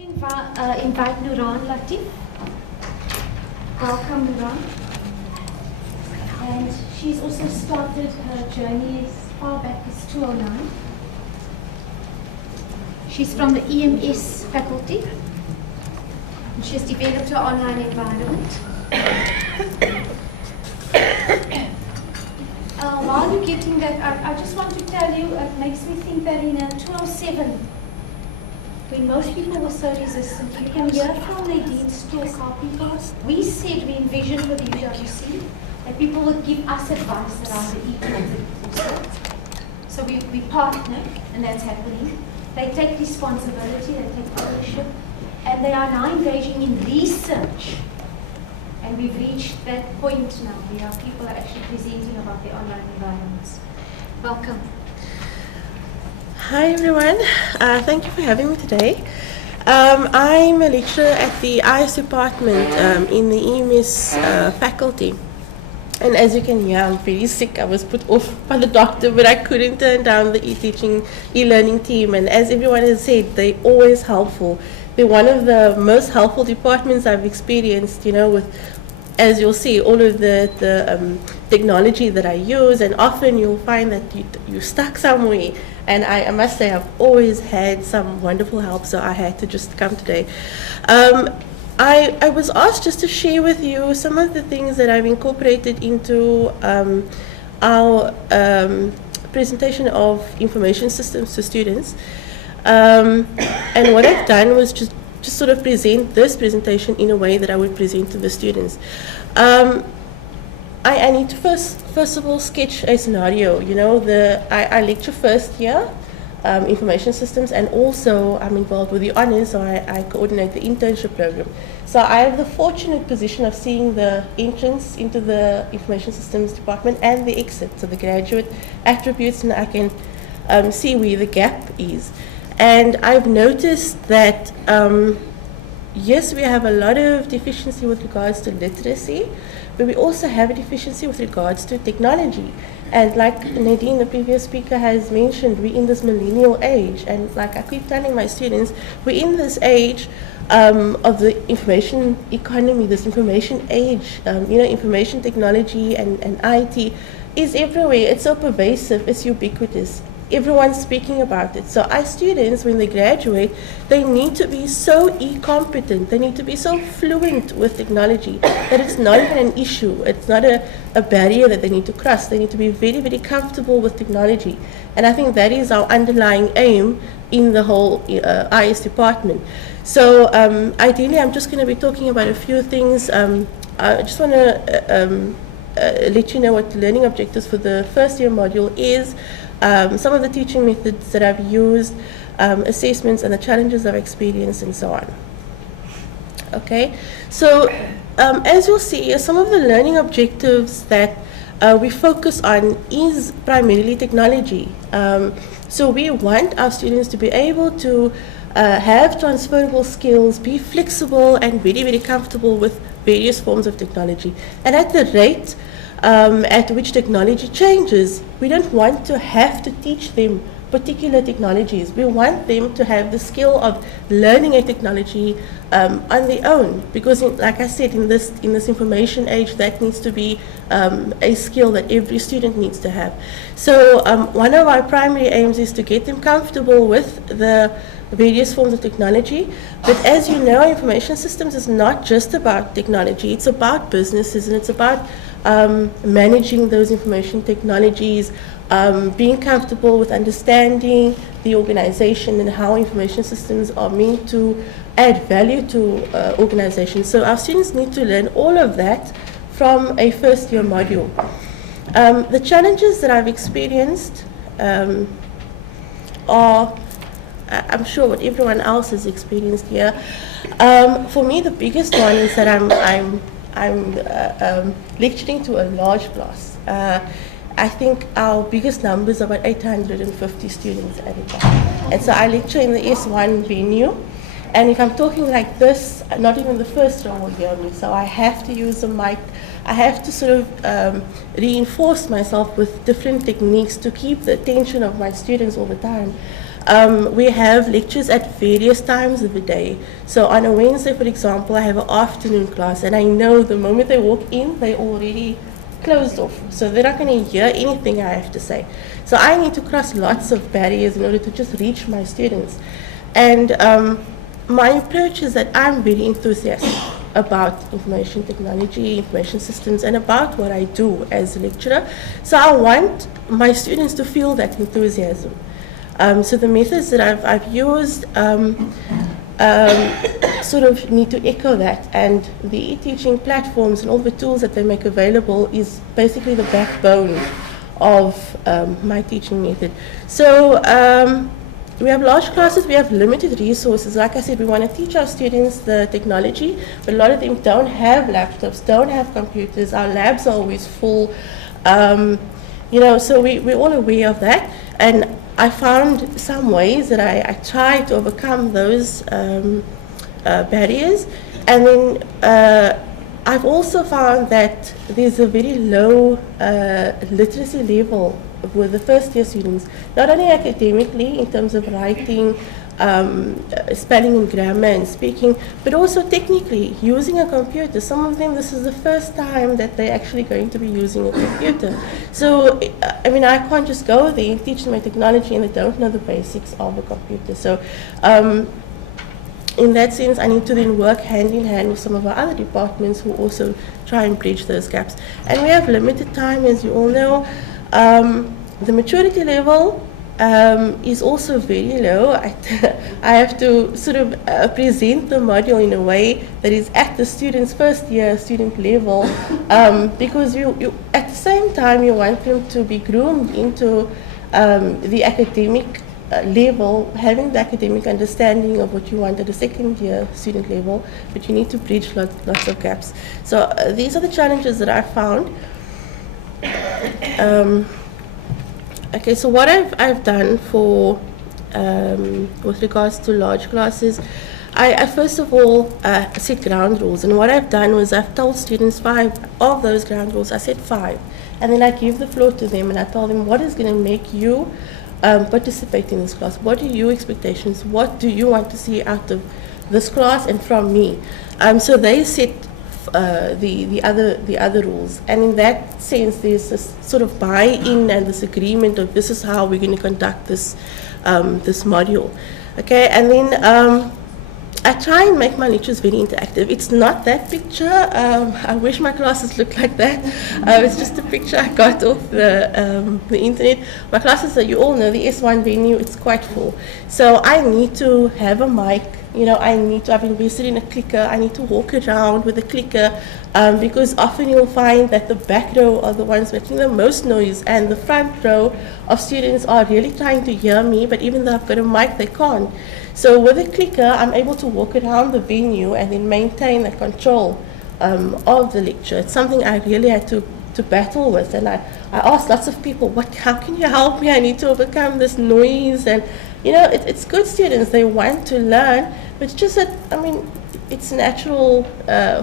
Invite Nuraan Latief. Welcome, Nuraan. And she's also started her journey as far back as 2009. She's from the EMS faculty. And she's developed her online environment. While you're getting that, I just want to tell you, it makes me think that in 2007, when most people were so resistant, you can hear from the dean's talk how people, we said we envisioned with the UWC that people would give us advice around the e-tools. So we partner, and that's happening. They take responsibility, they take ownership, and they are now engaging in research. And we've reached that point now where people are actually presenting about their online environments. Welcome. Hi everyone, thank you for having me today. I'm a lecturer at the IS department in the EMS faculty. And as you can hear, I'm very sick. I was put off by the doctor, but I couldn't turn down the e-teaching, e-learning team. And as everyone has said, they're always helpful. They're one of the most helpful departments I've experienced, you know, with, as you'll see, all of the technology that I use. And often you'll find that you're stuck somewhere. And I must say, I've always had some wonderful help, so I had to just come today. I was asked just to share with you some of the things that I've incorporated into our presentation of information systems to students. And what I've done was just sort of present this presentation in a way that I would present to the students. I need to first of all sketch a scenario. You know, I lecture first year information systems, and also I'm involved with the honors, so I coordinate the internship program. So I have the fortunate position of seeing the entrance into the information systems department and the exit, so the graduate attributes, and I can see where the gap is. And I've noticed that yes, we have a lot of deficiency with regards to literacy, but we also have a deficiency with regards to technology. And like Nadine, the previous speaker, has mentioned, we're in this millennial age. And like I keep telling my students, we're in this age of the information economy, this information age. You know, information technology and IT is everywhere. It's so pervasive, it's ubiquitous. Everyone's speaking about it. So our students, when they graduate, they need to be so e-competent, they need to be so fluent with technology that it's not even an issue. It's not a barrier that they need to cross. They need to be very, very comfortable with technology. And I think that is our underlying aim in the whole IS department. So ideally, I'm just going to be talking about a few things. I just want to let you know what the learning objectives for the first year module is. Some of the teaching methods that I've used, assessments and the challenges I've experienced, and so on. Okay, so as you'll see, some of the learning objectives that we focus on is primarily technology. So we want our students to be able to have transferable skills, be flexible and very, very comfortable with various forms of technology. And at the rate at which technology changes, we don't want to have to teach them particular technologies. We want them to have the skill of learning a technology on their own, because like I said, in this information age, that needs to be a skill that every student needs to have. So one of our primary aims is to get them comfortable with the various forms of technology. But as you know, information systems is not just about technology, it's about businesses, and it's about managing those information technologies, being comfortable with understanding the organization and how information systems are meant to add value to organizations. So our students need to learn all of that from a first year module. The challenges that I've experienced are, I'm sure, what everyone else has experienced here. For me, the biggest one is that I'm lecturing to a large class. I think our biggest number is about 850 students at a time. And so I lecture in the S1 venue. And if I'm talking like this, not even the first row will hear me. So I have to use a mic. I have to sort of reinforce myself with different techniques to keep the attention of my students all the time. We have lectures at various times of the day. So on a Wednesday, for example, I have an afternoon class, and I know the moment they walk in, they already closed off. So they're not going to hear anything I have to say. So I need to cross lots of barriers in order to just reach my students. And my approach is that I'm very enthusiastic about information technology, information systems, and about what I do as a lecturer. So I want my students to feel that enthusiasm. So the methods that I've used sort of need to echo that, and the e-teaching platforms and all the tools that they make available is basically the backbone of my teaching method. So we have large classes, we have limited resources. Like I said, we want to teach our students the technology, but a lot of them don't have laptops, don't have computers. Our labs are always full. So we're all aware of that. And I found some ways that I tried to overcome those barriers. And then I've also found that there's a very low literacy level with the first year students, not only academically in terms of writing, spelling and grammar and speaking, but also technically using a computer. Some of them, this is the first time that they're actually going to be using a computer. So, I mean, I can't just go there and teach them a technology and they don't know the basics of a computer. So, in that sense, I need to then work hand in hand with some of our other departments who also try and bridge those gaps. And we have limited time, as you all know. The maturity level is also very low. I have to sort of present the module in a way that is at the student's first year student level, because you at the same time you want them to be groomed into the academic level, having the academic understanding of what you want at the second year student level, but you need to bridge lots of gaps. So these are the challenges that I found. Okay, so what I've done for with regards to large classes, I first of all set ground rules, and what I've done was I've told students 5 of those ground rules. I set 5, and then I give the floor to them, and I tell them what is going to make you participate in this class. What are your expectations? What do you want to see out of this class and from me? So they set the other rules, and in that sense there's this sort of buy-in and this agreement of this is how we're going to conduct this this module. Okay, and then I try and make my lectures very interactive. It's not that picture. I wish my classes looked like that. It's just a picture I got off the internet. My classes, you all know, the S1 venue, it's quite full. So I need to have a mic. I've invested in a clicker. I need to walk around with a clicker because often you'll find that the back row are the ones making the most noise, and the front row of students are really trying to hear me, but even though I've got a mic, they can't. So with a clicker, I'm able to walk around the venue and then maintain the control of the lecture. It's something I really had to battle with, and I asked lots of people, how can you help me? I need to overcome this noise. And it's good students, they want to learn, but it's just that, it's natural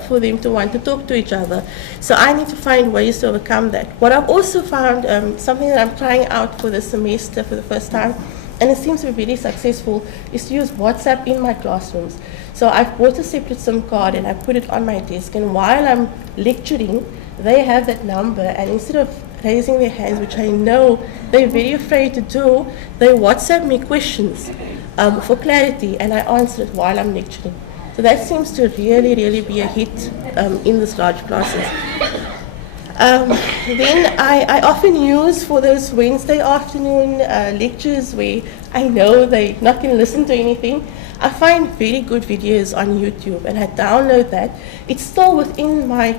for them to want to talk to each other. So I need to find ways to overcome that. What I've also found, something that I'm trying out for this semester for the first time, and it seems to be really successful, is to use WhatsApp in my classrooms. So I've bought a separate SIM card and I put it on my desk, and while I'm lecturing, they have that number, and instead of raising their hands, which I know they're very afraid to do, they WhatsApp me questions for clarity, and I answer it while I'm lecturing. So that seems to really, really be a hit in these large classes. Then I often use for those Wednesday afternoon lectures where I know they're not going to listen to anything, I find very good videos on YouTube, and I download that. It's still within my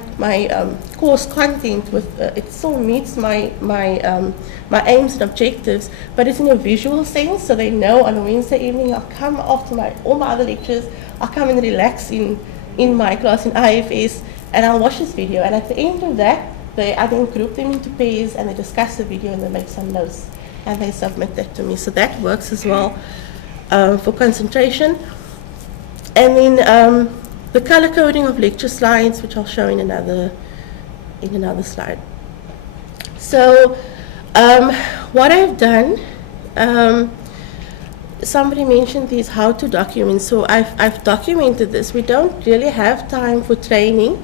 course content. It still meets my aims and objectives, but it's in a visual sense, so they know on a Wednesday evening I'll come after all my other lectures, I'll come and relax in my class in IFS, and I'll watch this video, and at the end of that, I then group them into pairs, and they discuss the video, and they make some notes, and they submit that to me. So that works as well for concentration. And then the color coding of lecture slides, which I'll show in another slide. So what I've done, somebody mentioned these how to document. So I've documented this. We don't really have time for training.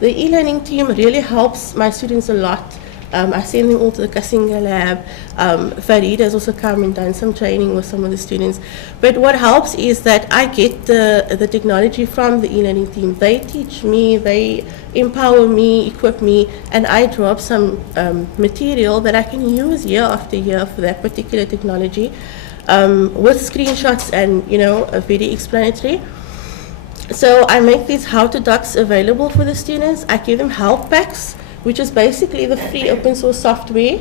The e-learning team really helps my students a lot. I send them all to the Kasinga lab. Farid has also come and done some training with some of the students. But what helps is that I get the technology from the e-learning team. They teach me, they empower me, equip me, and I drop some material that I can use year after year for that particular technology with screenshots and, very explanatory. So I make these how-to docs available for the students. I give them help packs, which is basically the free open source software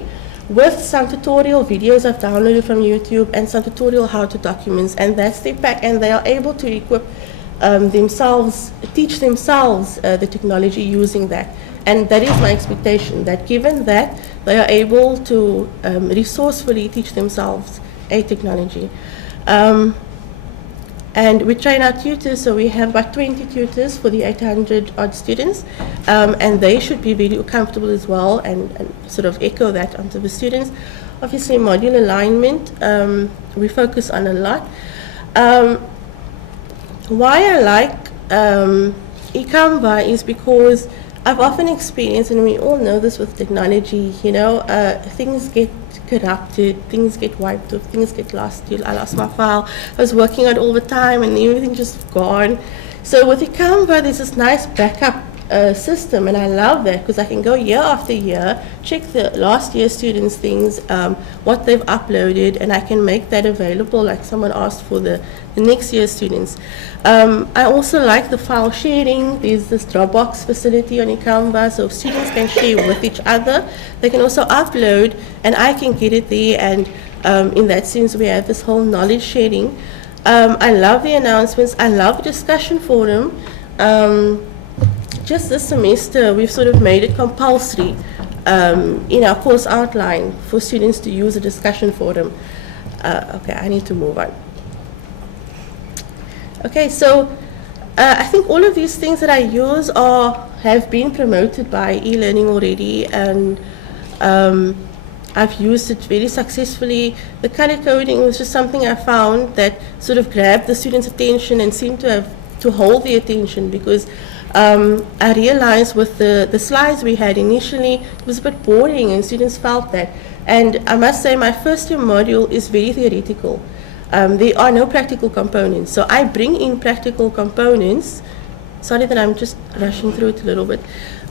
with some tutorial videos I've downloaded from YouTube and some tutorial how-to documents, and that's their pack, and they are able to equip themselves, teach themselves the technology using that. And that is my expectation, that given that, they are able to resourcefully teach themselves a technology. And we train our tutors, so we have about 20 tutors for the 800 odd students, and they should be very comfortable as well and sort of echo that onto the students. Obviously, module alignment, we focus on a lot. Why I like eCanva is because I've often experienced, and we all know this with technology, things get corrupted, things get wiped off, things get lost. I lost my file. I was working on it all the time and everything just gone. So with eCanva, there's this nice backup system, and I love that because I can go year after year, check the last year students' things, what they've uploaded, and I can make that available like someone asked for the next year's students. I also like the file sharing. There's this Dropbox facility on eCanva, so students can share with each other. They can also upload, and I can get it there, and in that sense, we have this whole knowledge sharing. I love the announcements. I love discussion forum. Just this semester, we've sort of made it compulsory in our course outline for students to use a discussion forum. Okay, I need to move on. Okay, so I think all of these things that I use have been promoted by e-learning already, and I've used it very successfully. The color coding was just something I found that sort of grabbed the students' attention and seemed to hold their attention, because I realized with the slides we had initially, it was a bit boring and students felt that. And I must say my first year module is very theoretical. There are no practical components. So I bring in practical components. Sorry that I'm just rushing through it a little bit.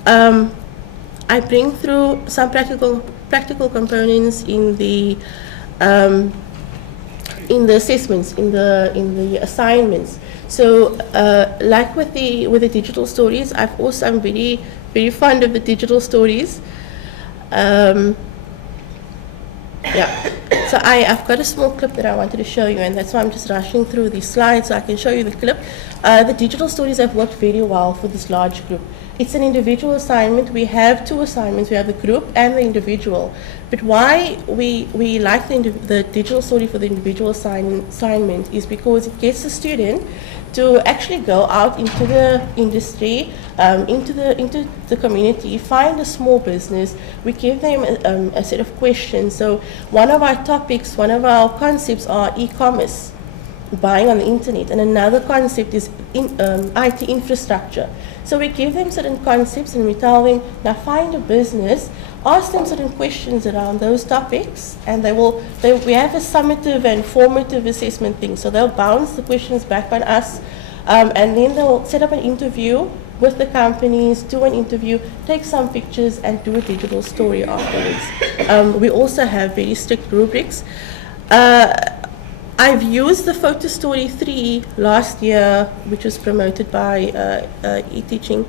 I bring through some practical components in the assessments, in the assignments. So, like with the digital stories, I'm very, very fond of the digital stories. Yeah. So I've got a small clip that I wanted to show you, and that's why I'm just rushing through these slides so I can show you the clip. The digital stories have worked very well for this large group. It's an individual assignment. We have two assignments. We have the group and the individual. But why we like the digital story for the individual assignment is because it gets the student to actually go out into the industry, into the community, find a small business. We give them a set of questions. So one of our topics, one of our concepts are e-commerce, buying on the internet, and another concept is IT infrastructure. So we give them certain concepts and we tell them, now find a business, ask them certain questions around those topics, and we have a summative and formative assessment thing. So they'll bounce the questions back on us, and then they'll set up an interview with the companies, do an interview, take some pictures, and do a digital story afterwards. We also have very strict rubrics. I've used the Photo Story 3 last year, which was promoted by eTeaching,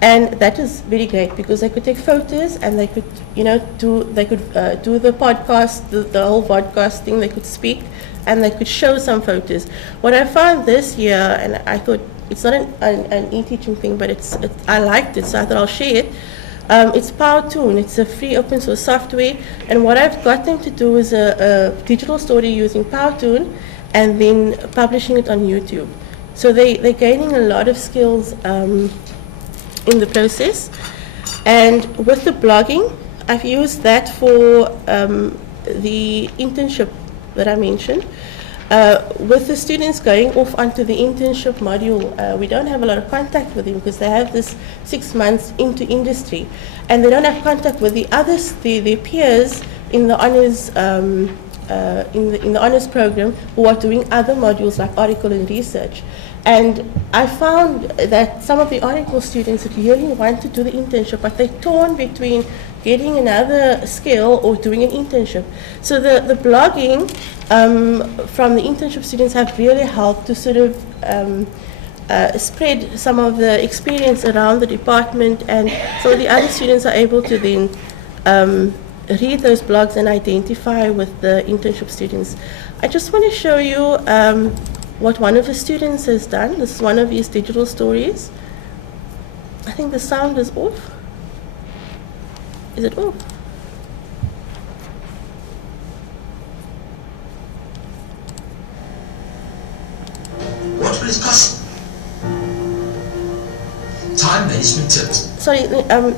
and that is very great because they could take photos and they could, do the podcast, the whole podcast thing. They could speak and they could show some photos. What I found this year, and I thought it's not an eTeaching thing, but I liked it, so I thought I'll share it. It's Powtoon. It's a free open source software, and what I've got them to do is a digital story using Powtoon and then publishing it on YouTube. So they're gaining a lot of skills in the process. And with the blogging, I've used that for the internship that I mentioned. With the students going off onto the internship module, we don't have a lot of contact with them because they have this 6 months into industry, and they don't have contact with the others, their peers in the honors in the honors program who are doing other modules like article and research. And I found that some of the article students really want to do the internship, but they're torn between getting another skill or doing an internship. So the blogging from the internship students have really helped to sort of spread some of the experience around the department, and so the other students are able to then read those blogs and identify with the internship students. I just want to show you what one of the students has done. This is one of his digital stories. I think the sound is off. Is it off? What will it cost? Time management tips. Sorry,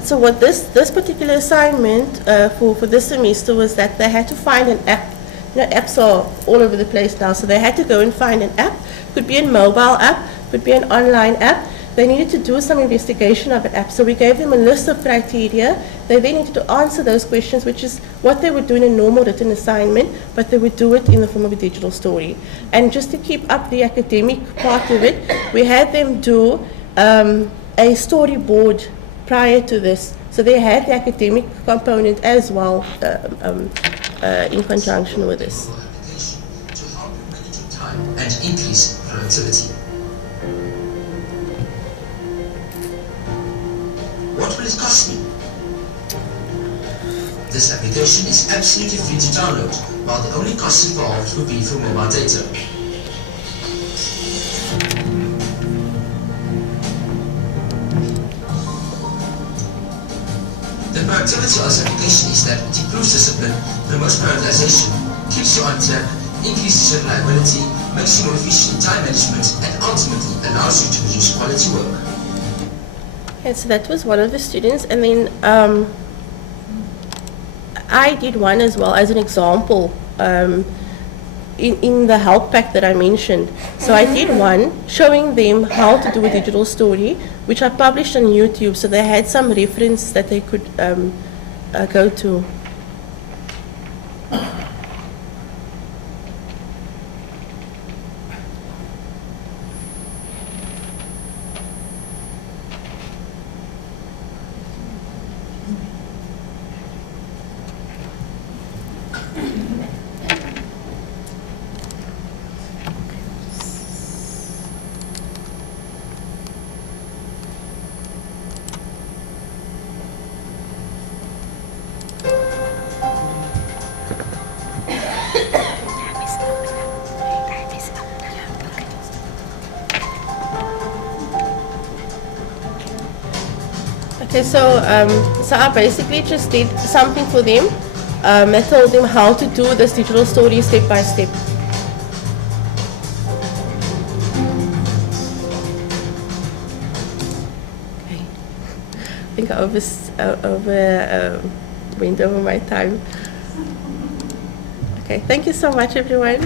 so what this particular assignment for this semester was that they had to find an app. You know, apps are all over the place now, so they had to go and find an app. Could be a mobile app, could be an online app. They needed to do some investigation of an app, so we gave them a list of criteria. They then needed to answer those questions, which is what they would do in a normal written assignment, but they would do it in the form of a digital story. And just to keep up the academic part of it, we had them do a storyboard prior to this. So they had the academic component as well in conjunction with this. To help you manage your time and increase productivity. What will it cost me? This application is absolutely free to download, while the only cost involved will be for mobile data. The productivity of this application is that it improves discipline, promotes prioritization, keeps you on track, increases your reliability, makes you more efficient in time management, and ultimately allows you to produce quality work. Okay, so that was one of the students, and then I did one as well as an example in the help pack that I mentioned. So I did one showing them how to do a digital story, which I published on YouTube, so they had some reference that they could go to. Okay, so I basically just did something for them. I told them how to do this digital story step by step. Okay, I think I went over my time. Okay, thank you so much, everyone.